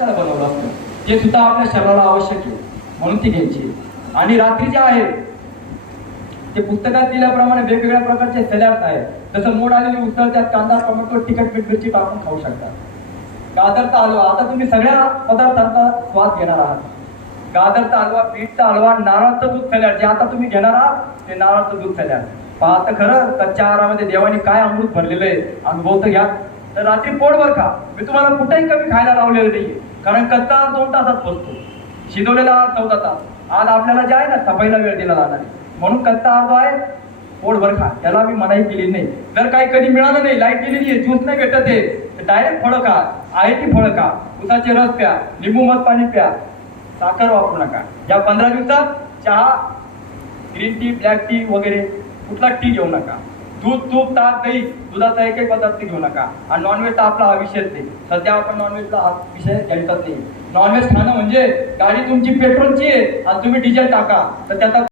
त्याला बनवलं असतं. ते सुद्धा आपल्या शरीराला आवश्यक आहे म्हणून ती घ्यायची. आणि रात्री जे आहे ते पुस्तकात दिल्याप्रमाणे वेगवेगळ्या प्रकारचे पदार्थ आहेत. जसं मोड आलेली उसळ त्यात कांदा टोमॅटो तिखट मीठ मिरची टाकून खाऊ शकता. गाजरचा हलवा आता तुम्ही सगळ्या पदार्थांचा स्वाद घेणार आहात. गाजरचा हलवा बीटचा हलवा नारळाचं दूध सलाड जे आता तुम्ही घेणार आहात ते नारळाचं दूध सलाड पाहता खरं कच्च्या आहारामध्ये देवाने काय अमृत भरलेलं आहे अनुभव तर घ्या. तर रात्री पोटभर खा. मी तुम्हाला कुठेही कमी खायला लावलेलं नाहीये. कारण कच्चा दोन तासात पोचतो. शिजवलेला आहार चौदा तास आज आपल्याला जे आहे ना सफाईला वेळ दिला जाणार म्हणून कच्चा आहार जो आहे पोटभर खा. त्याला मी मनाई केली नाही. जर काही कधी मिळालं नाही लाइट गेलेली आहे ज्यूस नाही भेटत आहे तर डायरेक्ट फळं खा. आहे ती फळं खा. उसाचे रस प्या. लिंबू मध पाणी प्या. साखर वापरू नका. या पंधरा दिवसात चहा ग्रीन टी ब्लॅक टी वगैरे कुठला टी घेऊ नका. दूध तूप ताक दही दुधाचा एक एक पदार्थ घेऊ नका. आणि नॉनव्हेजचा आपला हा विषयच नाही. सध्या आपण नॉनव्हेजचा हा विषय घ्यायचाच नाही. नॉनव्हेज खाणं म्हणजे गाडी तुमची पेट्रोलची आहे आणि तुम्ही डिझेल टाका. तर त्याचा